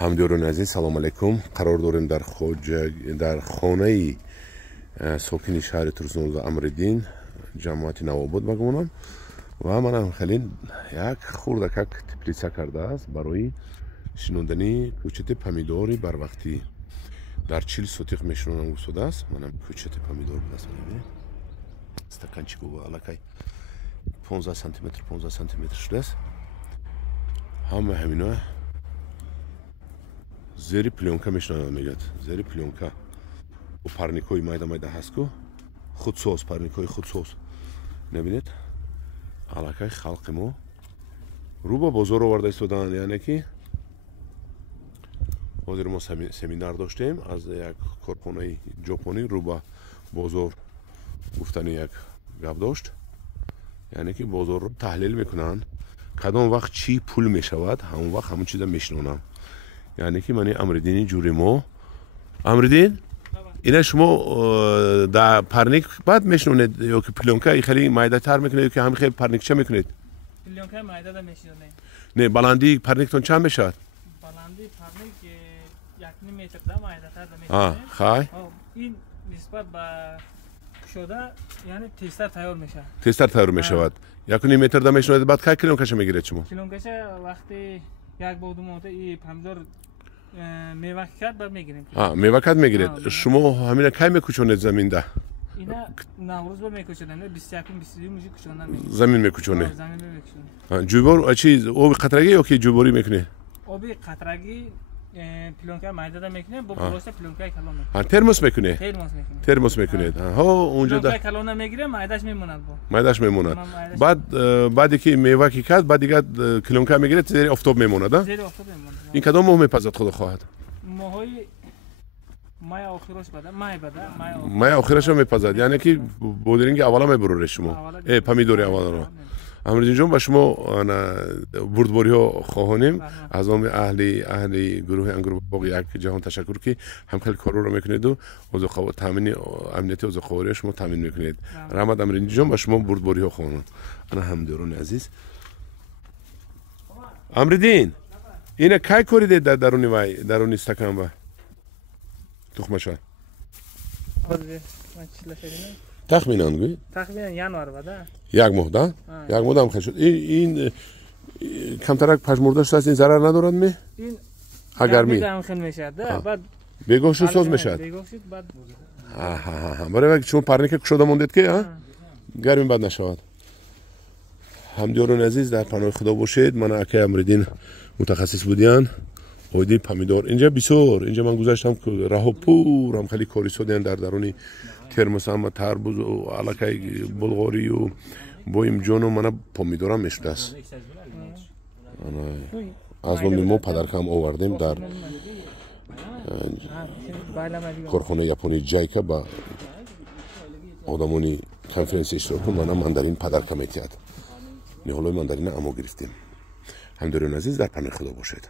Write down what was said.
همدیاران عزیز سلام علیکم. قرار داریم در خانه ساکن شهر ترسنوزا امردین جماعت نواباد بگمونم و من خیلی یک خوردکک تپلیسه کرده است برای شنودنی کوچت پمیدوری بر وقتی در 40 سوتیق میشنونم گفتده است. منم کوچت پمیدور بدستم استکانچیکو با علاقه 15 سانتیمتر 15 سانتیمتر شده است. همه همینا زیر پلیونکا میشنونم میگد زیر پلیونکا و پرنیکوی مایده مایده هست که خودساز پرنیکوی خودساز نبینید علاقه خلق ما رو با بازار آورده ایستادن. یعنی که حاضر ما سمینار داشتیم از یک کارخانه ژاپنی رو با بازار گفتن یک گپ داشت. یعنی که بازار رو تحلیل میکنن کدام وقت چی پول میشود همون وقت همون چیزا میشنونم. یعنی که من امردینی جوری ما امردین اینا شما در پرنیک بعد میشنونید یا که پلیونکا خیلی مایده تر میکنید یا که هم خیلی پرنیک چه میکنید؟ پلیونکا مایده دا میشنونید. نه بلندی پرنیکتون چند میشود؟ بلندی پرنیک 1.5 متر دا مایده تر دا میشنونید. خیلی این نسبت به شده یعنی تیزتر تیار میشه. تیزتر تیار میشود. 1.5 متر دا میشنونید بعد کی کلیونکاش میگیرید شما؟ کلیونکاش وقتی یک بودو موته این پمیدور میوه کرد بعد میگیریم. میوه کرد میگیرید. شما همین کی میکوچونید زمین ده؟ اینا نوروز با میکوچونن 21 22 میشه کوچوندن. زمین میکوچونه. زمین میکوچونه. جوبار چیز آب قطرگی یا که جوباری میکنه؟ آب قطرگی پلیونکا مایده دا میکنه با پروسس پلیونکا کلون میکنه. ترموس میکنه. ترموس میکنید. ها اونجا پلیونکا کلون میگیره مایدهش میموند با. مایدهش میموند. بعدی که میوه کی کرد بعد دیگه کلیونکا میگیره زیر آفتاب میموند. زیر آفتاب میموند. این کدام ماه میپزد خدا خواهد؟ ماهای مای آخرش بده مای آخرش هم میپزد. یعنی که بودرینگ اولا میبروره شما پمیدوری اولا رو. امروز جون با شما بردباری ها خواهانیم از آن اهل گروه انگور باغ یک جهان تشکر که هم خیلی کار رو میکنید و تامین امنیتی و زخواری شما تامین میکنید. رحمت امروز جون با شما بردباری ها خواهانم. انا همدیران عزیز امردین اینا کی کردید در درون استکان با تخمشان؟ تخمیناً گوی؟ تخمیناً ینوار بده. یک ماه ده؟ یک ماه هم خیلی شد. این کمترک پژمرده شده است این ضرر ندارد می؟ این اگر می؟ هم خیلی میشه. بعد بیگاه شد ساز میشد. بیگاه شد بعد. برای وقتی شما پرنیک کشوده موندید که گرمی بد نشود. همدیاران عزیز در پناه خدا باشید. من اکه امردین متخصص بودین. اویدی پمیدور اینجا بسیار اینجا من گذاشتم که راه پور هم خیلی کاری شدن در درونی ترمس هم تربوز و علاقه بلغاری و بایم جون و من پمیدورم میشده است. از اون ما پدرکم آوردیم در کارخانه یپونی جایکا با آدمانی کنفرانس اشتراک کنم ماندارین پدرکم ایتیاد نهالوی ماندارین امو گرفتیم. همدیران عزیز در پناه خدا باشید.